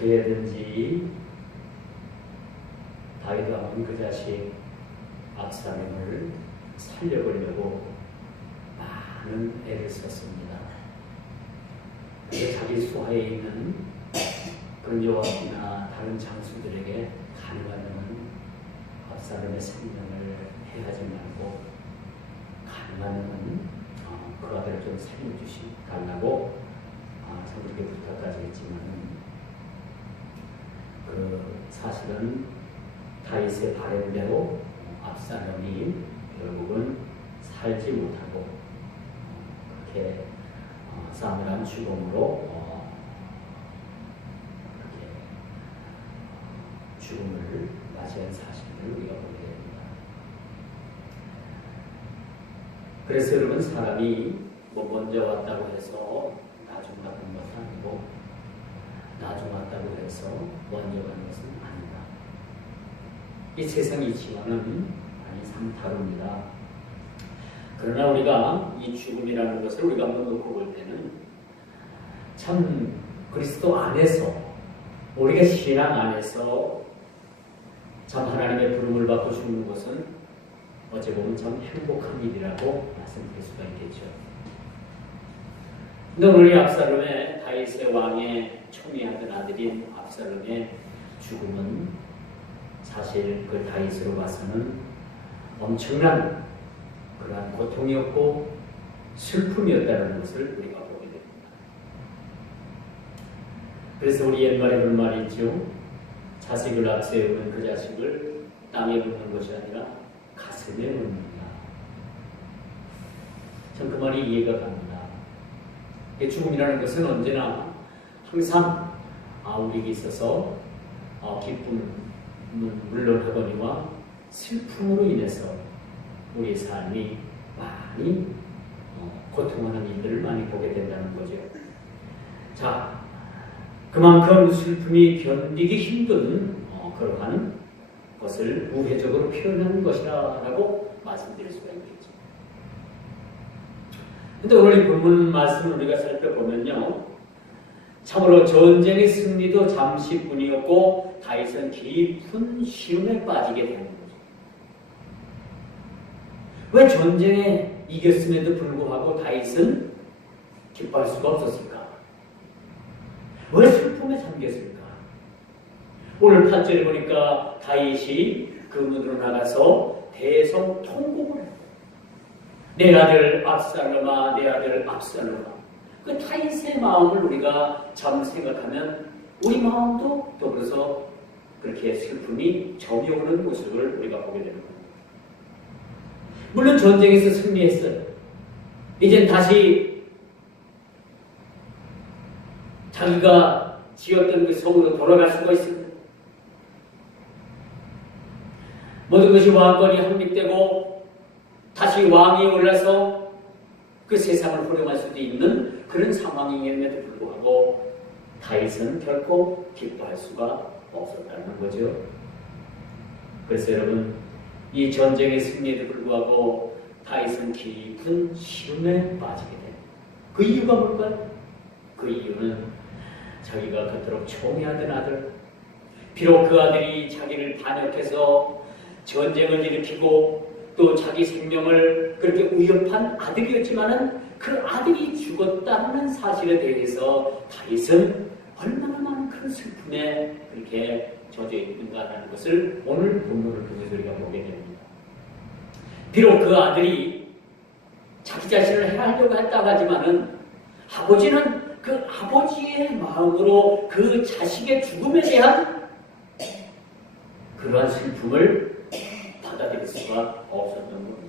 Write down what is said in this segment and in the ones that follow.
어떻게 해야든지 다윗 왕은 그 자식 압살롬을 살려보려고 많은 애를 썼습니다. 그래서 자기 수하에 있는 그 요압이나 다른 장수들에게 가능하면 압살롬의 생명을 해하지 말고 가능하면 그 아들을 좀 살려달라고 그렇게 부탁까지 했지만은 사실은 다윗의 바램대로 압살롬이 결국은 살지 못하고 그렇게 싸늘한 죽음으로 그렇게 죽음을 맞이한 사실을 우리가 보게 됩니다. 그래서 여러분, 사람이 먼저 왔다고 해서 나중 가는 것은 아니고 나중 왔다고 해서 먼저 가는 것은 아니다. 이 세상 이치와는 많이 다릅니다. 그러나 우리가 이 죽음이라는 것을 우리가 한번 놓고 볼 때는 참 그리스도 안에서, 우리가 신앙 안에서 참 하나님의 부름을 받고 죽는 것은 어찌 보면 참 행복한 일이라고 말씀드릴 수가 있겠죠. 근데 오늘 이 압살롬의, 다윗의 왕의 총애하던 아들인 압살롬의 죽음은 사실 그 다윗으로 봐서는 엄청난 그러한 고통이었고 슬픔이었다는 것을 우리가 보게 됩니다. 그래서 우리 옛말에 그런 말이 있죠. 자식을 앞세우는 그 자식을 땅에 묻는 것이 아니라 가슴에 묻는다. 전 그 말이 이해가 갑니다. 죽음이라는 것은 언제나 항상 우리에게 있어서 기쁨은 물론하거니와 슬픔으로 인해서 우리의 삶이 많이 고통하는 일들을 많이 보게 된다는 거죠. 자, 그만큼 슬픔이 견디기 힘든 그러한 것을 우회적으로 표현하는 것이라고 말씀드릴 수가 있겠죠. 근데 오늘 이 본문 말씀을 우리가 살펴보면요, 참으로 전쟁의 승리도 잠시뿐이었고 다윗은 깊은 시름에 빠지게 되는 거죠. 왜 전쟁에 이겼음에도 불구하고 다윗은 기뻐할 수가 없었을까? 왜 슬픔에 잠겼을까? 오늘 8절에 보니까 다윗이 그 문으로 나가서 대성 통곡을 해요. 내 아들 압살롬아, 내 아들 압살롬아. 그 다윗의 마음을 우리가 참 생각하면 우리 마음도 더불어서 그렇게 슬픔이 저며오는 모습을 우리가 보게 되는 겁니다. 물론 전쟁에서 승리했어요. 이젠 다시 자기가 지었던 그 성으로 돌아갈 수가 있습니다. 모든 것이 왕권이 확립되고 다시 왕이 올라서 그 세상을 호령할 수도 있는 그런 상황임에도 불구하고 다윗은 결코 기뻐할 수가 없었다는 거죠. 그래서 여러분, 이 전쟁의 승리에도 불구하고 다윗은 깊은 시름에 빠지게 됩니다. 그 이유가 뭘까요? 그 이유는 자기가 그토록 총애하던 아들, 비록 그 아들이 자기를 반역해서 전쟁을 일으키고 또 자기 생명을 그렇게 위협한 아들이었지만은 그 아들이 죽었다는 사실에 대해서 다윗은 얼마나 많은 큰 슬픔에 그렇게 젖어 있는가라는 것을 오늘 본문을 통해서 우리가 보게 됩니다. 비록 그 아들이 자기 자신을 해하려고 했다고 하지만은 아버지는 그 아버지의 마음으로 그 자식의 죽음에 대한 그러한 슬픔을 받아들일 수가 없었던 겁니다.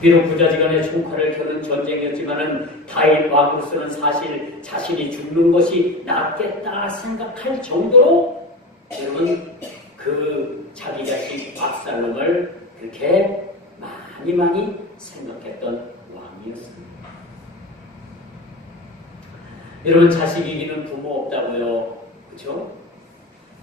비록 부자지간의 총칼을 켜는 전쟁이었지만은 다윗 왕으로서는 사실 자신이 죽는 것이 낫겠다 생각할 정도로 여러분 그 자기 자식 압살롬을 그렇게 많이 생각했던 왕이었습니다. 여러분, 자식 이기는 부모 없다고요, 그렇죠?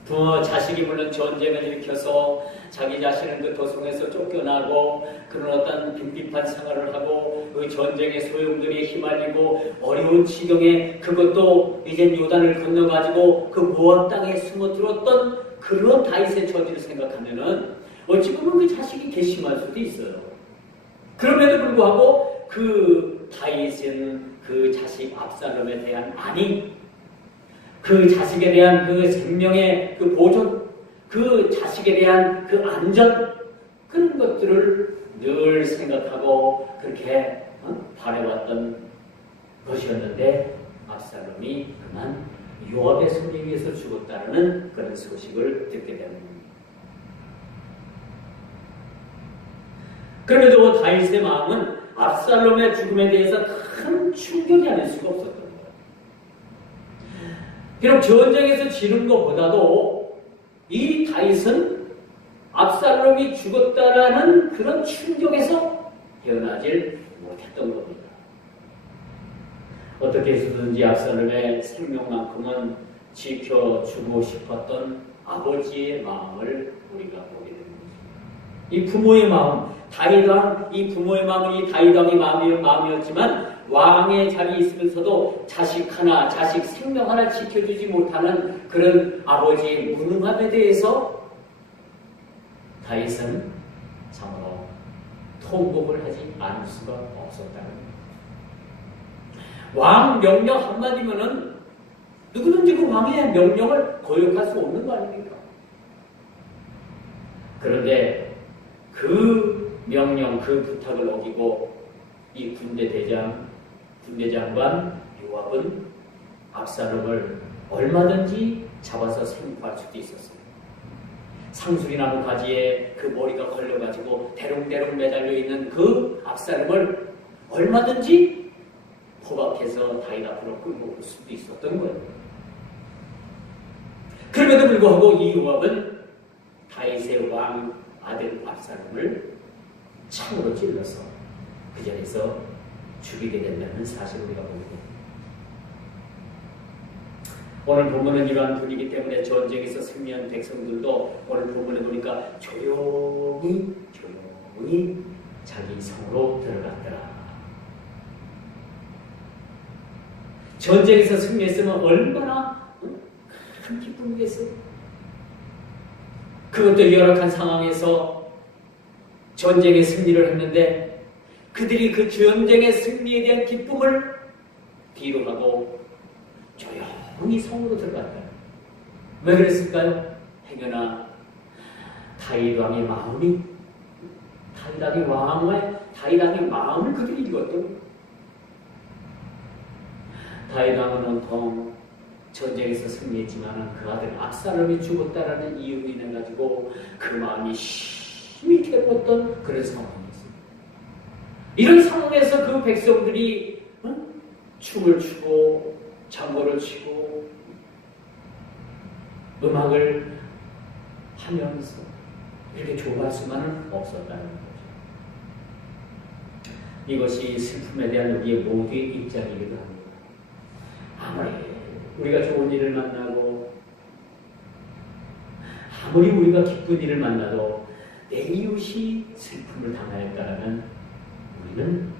부모, 자식이 물론 전쟁을 일으켜서 자기 자신은 그 도성에서 쫓겨나고 그런 어떤 빈비판 생활을 하고 그 전쟁의 소용돌이에 휘말리고 어려운 지경에 그것도 이제 요단을 건너가지고 그 모압 땅에 숨어들었던 그런 다윗의 처지를 생각하면은 어찌 보면 그 자식이 괘씸할 수도 있어요. 그럼에도 불구하고 그 다윗은 그 자식 압살롬에 대한 안위, 그 자식에 대한 그 생명의 그 보존, 그 자식에 대한 그 안전, 그런 것들을 늘 생각하고 그렇게 바래왔던 것이었는데 압살롬이 그만 요압의 손에 의해서 죽었다는 그런 소식을 듣게 됩니다. 그럼에도 다윗의 마음은 압살롬의 죽음에 대해서 큰 충격이 아닐 수가 없었던 거예요. 비록 전쟁에서 지는 것보다도 이 다윗은 압살롬이 죽었다라는 그런 충격에서 헤어나질 못했던 겁니다. 어떻게 해서든지 압살롬의 생명만큼은 지켜주고 싶었던 아버지의 마음을 우리가 보게 됩니다. 이 부모의 마음, 다윗왕, 이 부모의 마음은 이 다윗왕의 마음이었지만 왕의 자리에 있으면서도 자식 하나, 자식 생명 하나 지켜주지 못하는 그런 아버지의 무능함에 대해서 다윗은 참으로 통곡을 하지 않을 수가 없었다는 겁니다. 왕 명령 한마디면은 누구든지 그 왕의 명령을 거역할 수 없는 거 아닙니까? 그런데 그 명령, 그 부탁을 어기고 이 군대장관 요압은 압살롬을 얼마든지 잡아서 생포할 수도 있었어요. 상수리나무 가지에 그 머리가 걸려가지고 대롱대롱 매달려 있는 그 압살롬을 얼마든지 포박해서 다윗 앞으로 끌고 올 수도 있었던 거예요. 그럼에도 불구하고 이 요압은 다윗의 왕 아들 압살롬을 창으로 찔러서 그 자리에서 죽이게 된다는 사실을 우리가 보게 됩니다. 오늘 본문은 이러한 분위기 때문에 전쟁에서 승리한 백성들도 오늘 본문에 보니까 조용히 자기 성으로 들어갔더라. 전쟁에서 승리했으면 얼마나 큰 기쁨이겠어요. 그것도 열악한 상황에서 전쟁의 승리를 했는데 그들이 그 전쟁의 승리에 대한 기쁨을 뒤로 하고 조용히 성으로 들어갔다. 왜 그랬을까요? 행여나 다윗 왕의 마음이 다윗 왕의 마음을 그들이 읽었던 다윗 왕은 온통 전쟁에서 승리했지만 그 아들 압살롬이 죽었다라는 이유로 인해 가지고 그 마음이 심히 괴로웠던 그런 상황이었습니다. 이런 상황에서 그 백성들이 춤을 추고 장구를 치고 음악을 하면서 이렇게 좋아할 수만은 없었다는 거죠. 이것이 슬픔에 대한 우리의 모두의 입장이기도 합니다. 아무리 우리가 좋은 일을 만나고 아무리 우리가 기쁜 일을 만나도 내 이웃이 슬픔을 당하였다면 우리는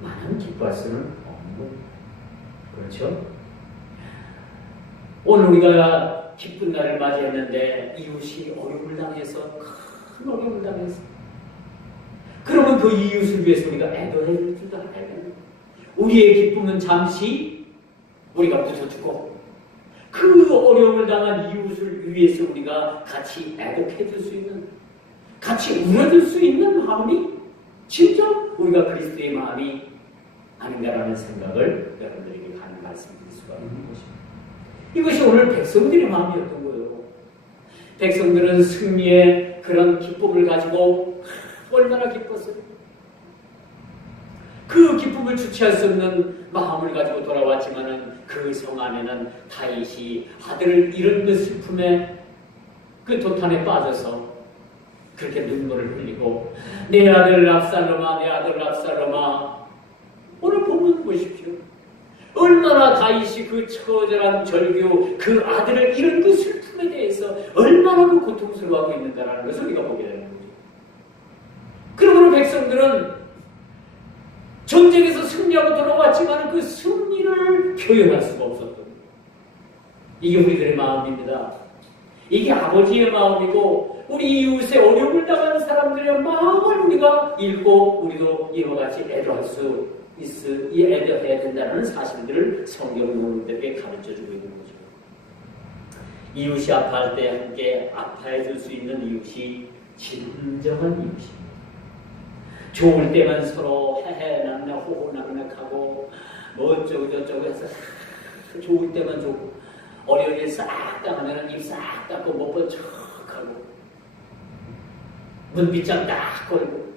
마냥 기뻐할 수는 없는 겁니다. 그렇죠? 오늘 우리가 기쁜 날을 맞이했는데 이웃이 어려움을 당해서 큰 어려움을 당해서 그러면 그 이웃을 위해서 우리가 애도해줄 줄도 알아야 됩니다. 우리의 기쁨은 잠시 우리가 묻어두고 그 어려움을 당한 이웃을 위해서 우리가 같이 애독해줄 수 있는, 같이 울어줄 수 있는 마음이 진짜 우리가 그리스도의 마음이 아닌가라는 생각을 여러분들에게 하는 말씀드릴 수가 있는 것입니다. 이것이 오늘 백성들의 마음이었던 거예요. 백성들은 승리의 그런 기쁨을 가지고 얼마나 기뻤어요. 그 기쁨을 주체할 수 없는 마음을 가지고 돌아왔지만은 그 성 안에는 다윗이 아들을 잃은 그 슬픔에 그 도탄에 빠져서 그렇게 눈물을 흘리고 내 아들 압살롬아, 내 아들 압살롬아. 오늘 본문 보십시오. 얼마나 얼마나 다윗이 그 처절한 절규, 그 아들을 잃은 그 슬픔에 대해서 얼마나 그 고통스러워하고 있는가라는 것을 우리가 보게 되는 거죠. 그러므로 백성들은 전쟁에서 승리하고 돌아왔지만 그 승리를 표현할 수가 없었던 거예요. 이게 우리들의 마음입니다. 이게 아버지의 마음이고 우리 이웃의 어려움을 당하는 사람들의 마음을 우리가 읽고 우리도 이와 같이 애도할 수 애도해야 된다는 사실들을 성경은 우리들에게 가르쳐주고 있는 거죠. 이웃이 아파할 때 함께 아파해 줄 수 있는 이웃이 진정한 이웃입니다. 좋을 때만 서로 헤헤낙낙 호호낙낙하고 뭐 어쩌고 저쩌고 해서 좋을 때만 좋고 어려운 일 싹 당하면 입 싹 닦고 못 본 척하고 눈빛장 딱 거리고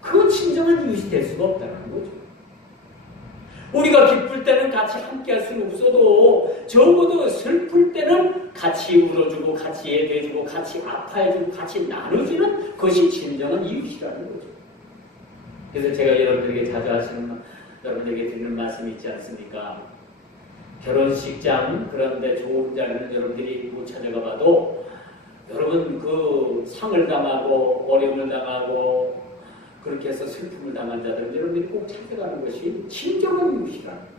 그건 진정한 이웃이 될 수가 없다는 거죠. 우리가 기쁠 때는 같이 함께 할 수는 없어도 적어도 슬플 때는 같이 울어주고 같이 예배해주고 같이 아파해주고 같이 나눠주는 것이 진정한 이웃이라는 거죠. 그래서 제가 여러분들에게 자주 하시는 여러분들에게 드리는 말씀이 있지 않습니까? 결혼식장 그런데 좋은 자리는 여러분들이 못 찾아가 봐도 여러분 그 상을 당하고 어려움을 당하고 그렇게 해서 슬픔을 당한 자들은 여러분들이 꼭 찾아가는 것이 진정한 이웃이라는 거예요.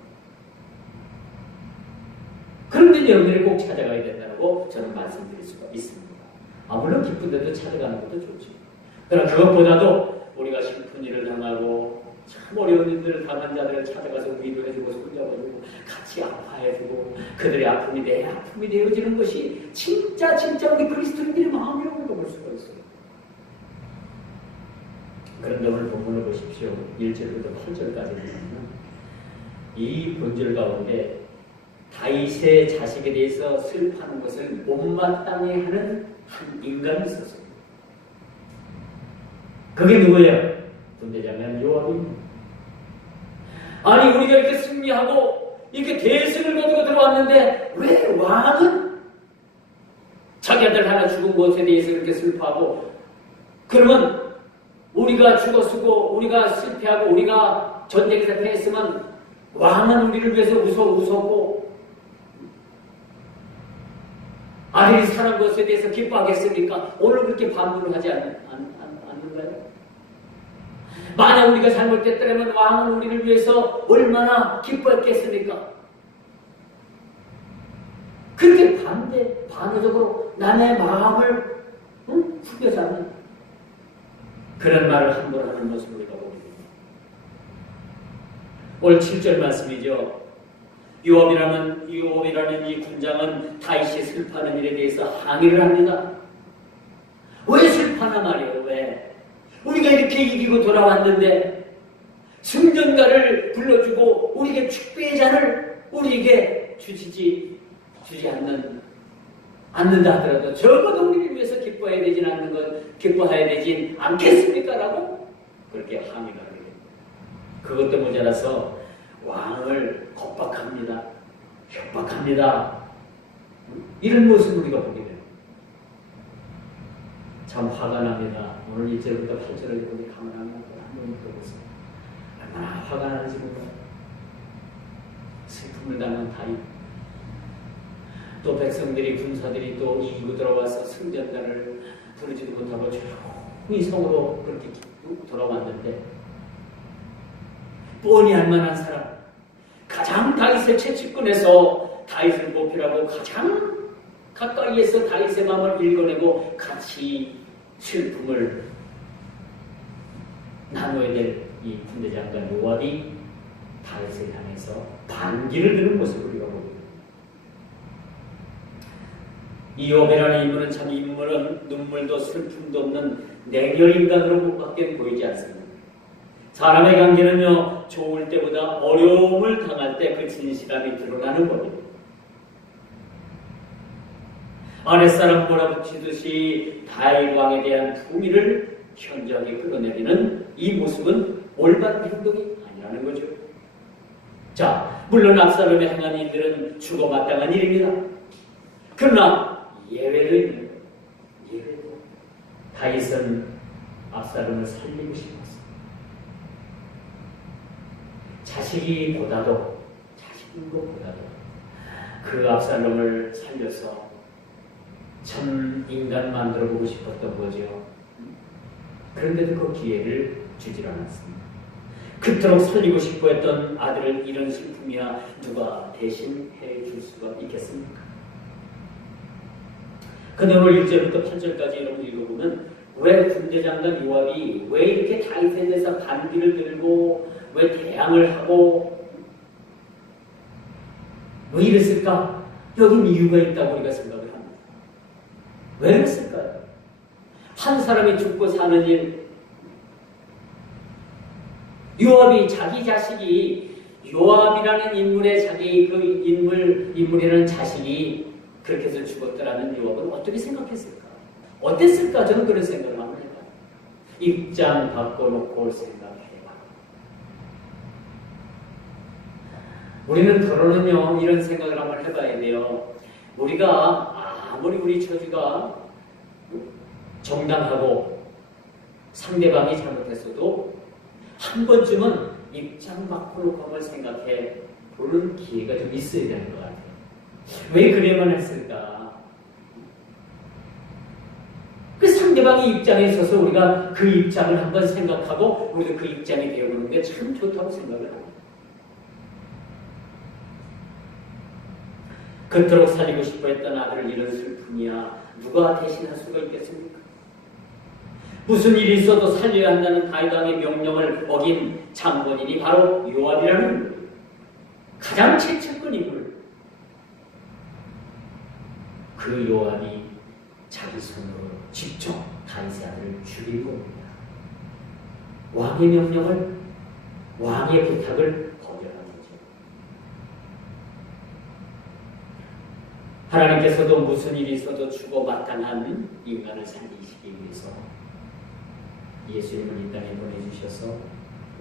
그런데 여러분들이 꼭 찾아가야 된다고 저는 말씀드릴 수가 있습니다. 물론 기쁜 데도 찾아가는 것도 좋죠. 그러나 그것보다도 우리가 슬픈 일을 당하고 참 어려운 일들을 당한 자들을 찾아가서 위로해주고 손잡아주고 같이 아파해주고 그들의 아픔이 내 아픔이 되어지는 것이 진짜 우리 그리스도인들의 마음이라고 볼 수가 있어요. 그런데 오늘 본문을 보십시오. 1절부터 8절까지 보면 이 본절 가운데 다윗의 자식에 대해서 슬퍼하는 것을 못마땅해 하는 한 인간이 있었어요. 그게 누구예요? 군대장관 요압입니다. 아니 우리가 이렇게 승리하고 이렇게 대승을 거두고 들어왔는데 왜 왕은 자기 아들 하나 죽은 것에 대해서 이렇게 슬퍼하고 그러면 우리가 죽었고 우리가 실패하고 우리가 전쟁에서 패했으면 왕은 우리를 위해서 웃었고 아들이 살은 것에 대해서 기뻐하겠습니까? 오늘 그렇게 반문을 하지 않는가요? 만약 우리가 잘못됐더라면 왕은 우리를 위해서 얼마나 기뻐했겠습니까? 그렇게 반대적으로 남의 마음을 후벼 잡는 그런 말을 함부로 하는 모습을 우리가 보게 됩니다. 오늘 7절 말씀이죠. 요압이라는 이 군장은 다윗이 슬퍼하는 일에 대해서 항의를 합니다. 왜 슬퍼하나 말이에요. 왜? 우리가 이렇게 이기고 돌아왔는데 승전가를 불러주고 우리에게 축배의 잔을 우리에게 주지 않는다 하더라도 적어도 우리를 위해서 기뻐해야 되진 않겠습니까? 라고 그렇게 항의가 하게 됩니다. 그것도 모자라서 왕을 겁박합니다. 협박합니다. 이런 모습을 우리가 보게 됩니다. 참 화가 납니다. 오늘 1절부터 8절을 보니 가만한 것을 한번 들어보세요. 얼마나 화가 나는지 몰라요. 슬픔을 당한 다윗. 또 백성들이 군사들이 또 이기고 들어와서 승전단을 부르지도 못하고 조용히 성으로 그렇게 돌아왔는데 뻔히 알만한 사람 가장 다윗의 채찍근에서 다윗을 보필하고 가장 가까이에서 다윗의 마음을 읽어내고 같이 슬픔을 나눠야 될 이 군대장관 요압이 다윗을 향해서 반기를 드는 모습을 우리가 보게 됩니다. 이 요압이라는 인물은 참 인물은 눈물도 슬픔도 없는 냉혈인간으로밖에 보이지 않습니다. 사람의 관계는요 좋을 때보다 어려움을 당할 때 그 진실함이 드러나는 겁니다. 아랫사람 몰아붙이듯이 다윗 왕에 대한 품위를 현저하게 끌어내리는 이 모습은 올바른 행동이 아니라는 거죠. 자, 물론 압살롬에 행한 일들은 죽어 마땅한 일입니다. 그러나 예외도 있는 거예요. 예외도. 다윗은 압살롬을 살리고 싶었어요. 자식보다도 것보다도 그 압살롬을 살려서 참 인간 만들어 보고 싶었던 거죠. 그런데도 그 기회를 주질 않았습니다. 그토록 살리고 싶어 했던 아들을 이런 슬픔이야 누가 대신 해줄 수가 있겠습니까? 근데 오늘 1절부터 8절까지 여러분 읽어보면 왜 군대장관 요압이 왜 이렇게 다윗에 대해서 반기를 들고 왜 대항을 하고 왜 이랬을까? 여긴 이유가 있다고 우리가 생각을 합니다. 왜 그랬을까요? 한 사람이 죽고 사는 일, 요압이 자기 자식이 요압이라는 인물의 자기 그 인물이라는 자식이 그렇게 해서 죽었더라는 요압은 어떻게 생각했을까? 어땠을까? 저는 그런 생각을 한번 해봐요. 입장 바꿔놓고 생각해봐. 우리는 더러는요 이런 생각을 한번 해봐야 돼요. 우리가 아무리 우리 처지가 정당하고 상대방이 잘못했어도 한 번쯤은 입장 바꿔놓고 한번 생각해 보는 기회가 좀 있어야 되는 것 같아요. 왜 그래야만 했을까? 그 상대방의 입장에 서서 우리가 그 입장을 한번 생각하고 우리도 그 입장이 되어보는 게 참 좋다고 생각을 합니다. 그토록 살리고 싶어 했던 아들을 잃은 슬픔이야 누가 대신할 수가 있겠습니까? 무슨 일이 있어도 살려야 한다는 다윗 왕의 명령을 어긴 장본인이 바로 요압이라는 인물. 가장 최측근 인물. 그 요압이 자기 손으로 직접 다윗의 아들을 죽인 겁니다. 왕의 명령을, 왕의 부탁을 거절한 거죠. 하나님께서도 무슨 일이 있어도 죽어 마땅한 인간을 살리시기 위해서 예수님을 이 땅에 보내주셔서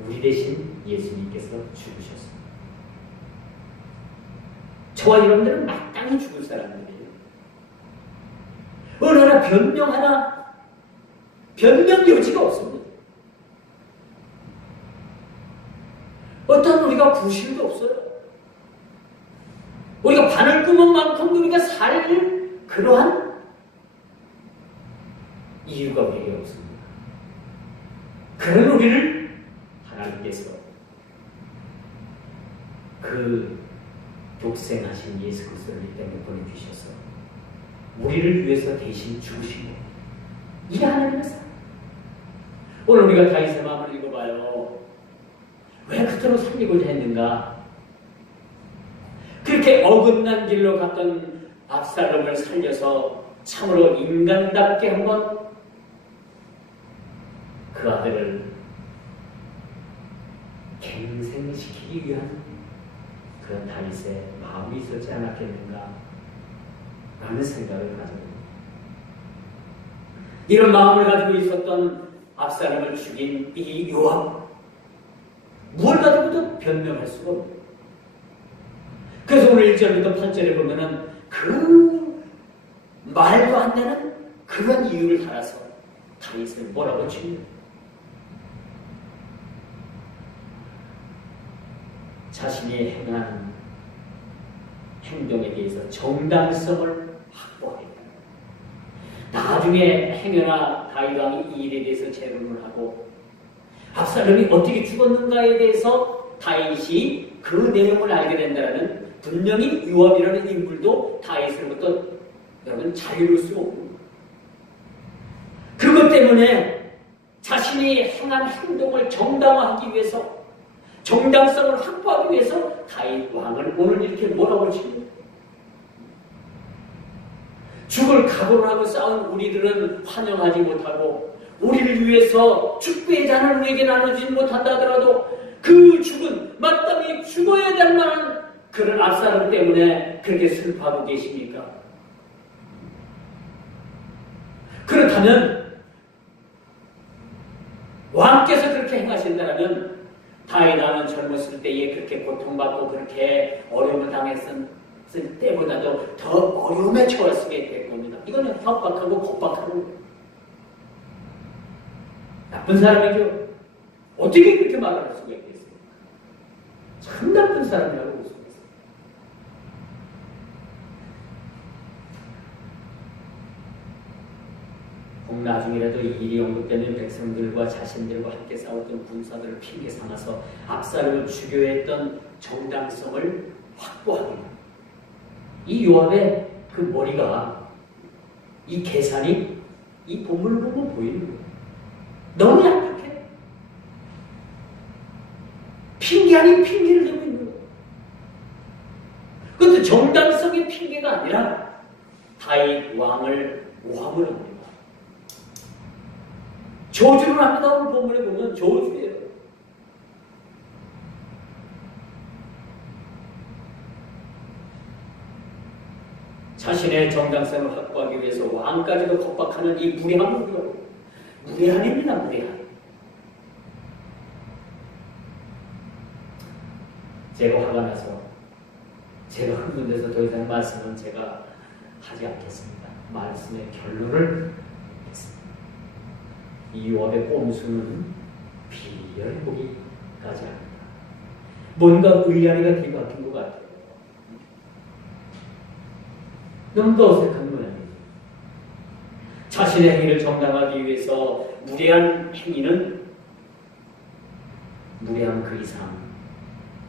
우리 대신 예수님께서 죽으셨습니다. 저와 여러분들은 마땅히 죽을 사람들이에요. 어느 하나 변명 하나 변명 여지가 없습니다. 어떤 우리가 부실도 없어요. 우리가 바늘구멍만큼도 우리가 살 그러한 이유가 우리에게 없습니다. 그런 우리를 하나님께서 그 독생하신 예수 그리스도를 이 땅에 보내주셔서 우리를 위해서 대신 죽으신 겁니다. 이게 하나님의 사랑. 오늘 우리가 다윗의 마음을 읽어봐요. 왜 그토록 살리고자 했는가? 그렇게 어긋난 길로 갔던 압살롬을 살려서 참으로 인간답게 한번 그 아들을 갱생시키기 위한 그런 다윗의 마음이 있었지 않았겠는가 라는 생각을 가져요. 이런 마음을 가지고 있었던 압살롬을 죽인 이 요압, 무엇 가지고도 변명할 수가 없어요. 그래서 오늘 1절부터 8절에 보면은 그 말도 안 되는 그런 이유를 달아서 다윗을 뭐라고 칩니다. 자신이 행한 행동에 대해서 정당성을 확보하겠다. 나중에 행여나 다윗 왕이 이 일에 대해서 재론을 하고 압살롬이 어떻게 죽었는가에 대해서 다윗이 그 내용을 알게 된다는 분명히 요압이라는 인물도 다윗으로부터 여러분 자유로울 수 없고 그것 때문에 자신이 행한 행동을 정당화하기 위해서 정당성을 확보하기 위해서 다윗 왕을 오늘 이렇게 뭐라고 칩니다. 죽을 각오를 하고 싸운 우리들은 환영하지 못하고 우리를 위해서 축배의 잔을 우리에게 나누지 못한다 하더라도 그 죽은 마땅히 죽어야 될 만한 그런 압살롬 때문에 그렇게 슬퍼하고 계십니까? 그렇다면 왕께서 그렇게 행하신다면 다윗 왕은 젊었을 때에 그렇게 고통받고 그렇게 어려움을 당했을 때보다도 더 어려움에 처했게 될 겁니다. 이거는 협박하고 겁박하고 나쁜 사람이죠. 어떻게 그렇게 말을 할 수가 있겠어요? 참 나쁜 사람이라고 볼 수가 있어요. 나중이라도 이 일이 언급되는 백성들과 자신들과 함께 싸웠던 군사들을 핑계 삼아서 압살롬을 죽여야 했던 정당성을 확보하기 위해 이 요압의 그 머리가 이 계산이 이 본문을 보면 보이는 거예요. 너무 약하게 핑계 아닌 핑계를 대고 있는 거예요. 그것도 정당성의 핑계가 아니라 다윗 왕을 모함을 합니다. 저주를 합니다. 오늘 본문에 보면 저주예요. 자신의 정당성을 확보하기 위해서 왕까지도 겁박하는 이 무례한 무리가 무례한입니다. 무례한. 제가 화가 나서 제가 흥분돼서 더 이상 말씀은 제가 하지 않겠습니다. 말씀의 결론을 맺겠습니다. 이 요압의 꼼수는 비열보기까지 합니다. 뭔가 의아리가 뒤바뀐 것 같아요. 너무 더 어색한 모양이에요. 자신의 행위를 정당하기 위해서 무례한 행위는 무례한 그 이상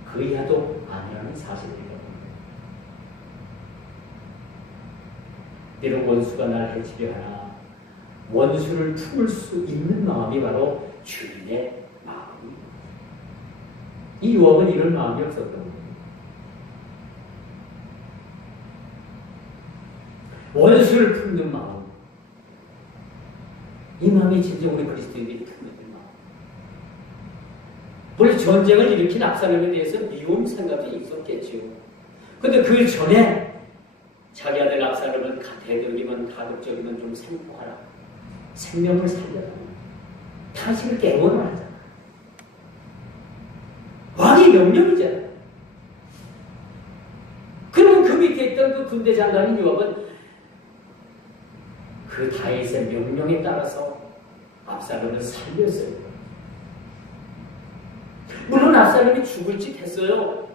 그 이하도 아니라는 사실입니다. 때로 원수가 날 해치려 하나 원수를 품을 수 있는 마음이 바로 주인의 마음입니다. 이 요압은 이런 마음이 없었던 거예요. 원수를 품는 마음, 이 마음이 진정 우리 그리스도인들이 품는 마음. 원래 전쟁을 일으킨 압살롬에 대해서 미운 생각이 있었겠죠. 그런데 그 전에 자기 아들 압살롬은 대적이면 가급적이면 좀 생포하라, 생명을 살려라, 탄식을 깨고는 하자. 왕의 명령이잖아요. 그러면 그 밑에 있던 그 군대 장관인 요압은 그 다윗의 명령에 따라서 압살롬을 살렸어요. 물론 압살롬이 죽을 짓 했어요.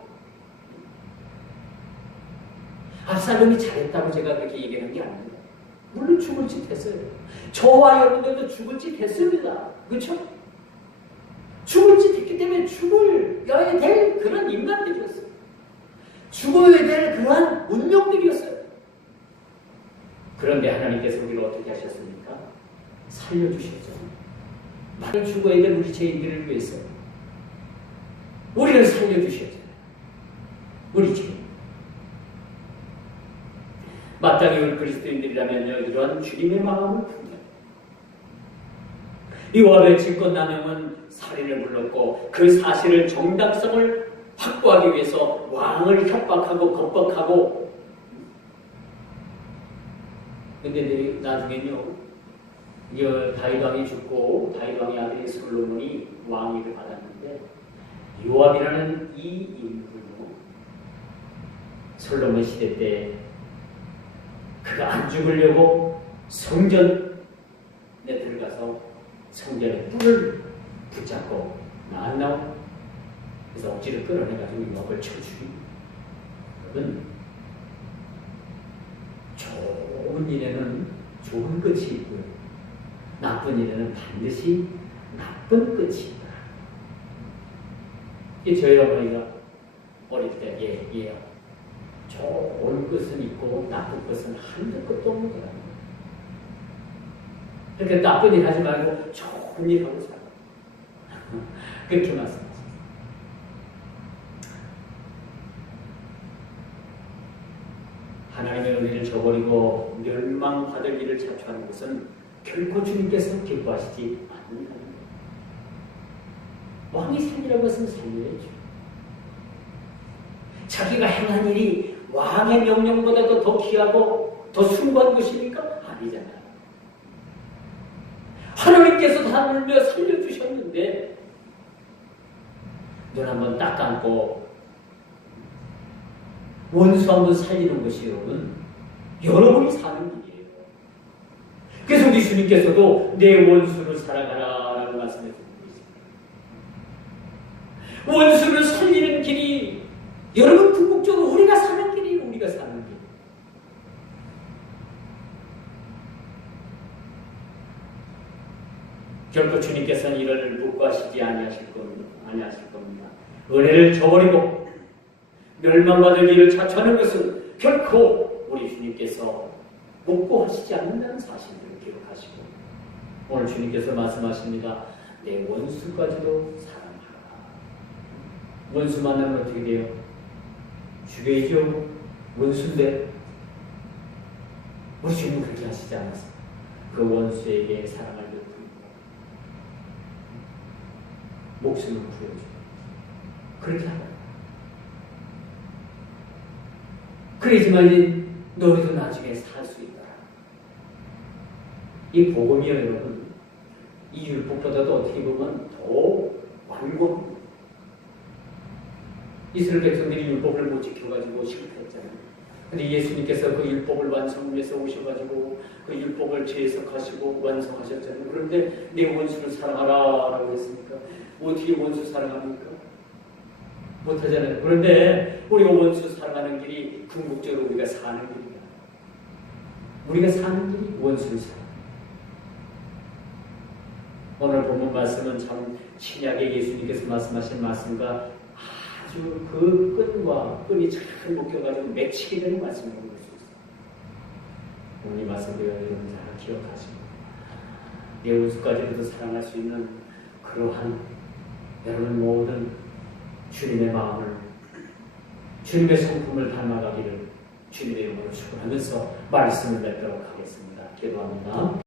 압살롬이 잘했다고 제가 그렇게 얘기하는 게 아닙니다. 물론 죽을 짓 했어요. 저와 여러분들도 죽을 짓 했습니다. 그렇죠? 죽을 짓 했기 때문에 죽어야 될 그런 인간들이었어요. 죽어야 될 그러한 운명들이었어요. 그런데 하나님께서 우리를 어떻게 하셨습니까? 살려주셨죠. 많이 죽어야 될 우리 죄인들을 위해서 우리를 살려주셨죠. 우리 죄인. 마땅히 우리 그리스도인들이라면요, 이러한 주님의 마음을 품어요. 요압의 직권남용은 살인을 불렀고 그 사실을 정당성을 확보하기 위해서 왕을 협박하고 겁박하고, 근데 나중에는요, 다윗 왕이 죽고 다윗 왕의 아들이 솔로몬이 왕위를 받았는데 요압이라는 이 인물로 솔로몬 시대 때 그가 안 죽으려고 성전에 들어가서 성전의 뿔을 붙잡고 안 나오고, 그래서 억지로 끌어내가지고 요압을 쳐 죽인. 여러분, 좋은 일에는 좋은 끝이 있고요, 나쁜 일에는 반드시 나쁜 끝이 있다. 이 저희 어머니가 어릴 때 좋은 것은 있고 나쁜 것은 한두 것도 없는 거다. 그러니까 나쁜 일 하지 말고 좋은 일 하고 살아. 그렇게 말씀하셨어요. 하나님의 은혜를 저버리고 멸망받을 일을 자초하는 것은 결코 주님께서 기뻐하시지 않는다는 거예요. 왕이 살리라고 했으면 살려야죠. 자기가 행한 일이 왕의 명령보다도 더 귀하고 더 숭고한 것입니까? 아니잖아요. 하나님께서 다 물며 살려주셨는데 눈 한번 딱 감고 원수 한번 살리는 것이 여러분이 사는 일이에요. 그래서 우리 주님께서도 내 원수를 사랑하라 라고 말씀해 주고 있습니다. 원수를 살리는 길이 여러분 궁극적으로 우리가 사는 길이에요. 우리가 사는 길. 은혜를 저버리고 멸망받을 일을 자처하는 것은 결코 우리 주님께서 묵고하시지 않는다는 사실을 기억하시고 오늘 주님께서 말씀하십니다. 내 원수까지도 사랑하라. 원수 만나면 어떻게 돼요? 죽여야죠. 원수인데 우리 주님은 그렇게 하시지 않았어요. 그 원수에게 사랑을 베풀고 목숨을 구해줘. 그렇게 하라. 그래야지만 너희도 나중에 살 수 있다. 이 복음이요, 여러분. 이 율법보다도 어떻게 보면 더 완고합니다. 이스라엘 백성들이 율법을 못 지켜가지고 실패했잖아요. 근데 예수님께서 그 율법을 완성해서 오셔가지고 그 율법을 재해석하시고 완성하셨잖아요. 그런데 내 원수를 사랑하라라고 했으니까 어떻게 원수 사랑합니까? 못하잖아요. 그런데 우리가 원수 사랑하는 길이 궁극적으로 우리가 사는 길이야. 우리가 사는 길이 원수를 사랑. 오늘 본문 말씀은 참 신약의 예수님께서 말씀하신 말씀과 아주 그 끈이 잘 묶여가지고 맺히게 되는 말씀을 볼 수 있어요. 오늘 이 말씀을 여러분 잘 기억하시고 내 원수까지도 사랑할 수 있는 그러한 여러분 모든 주님의 마음을 주님의 성품을 닮아가기를 주님의 이름으로 축원하면서 말씀을 맺도록 하겠습니다. 기도합니다.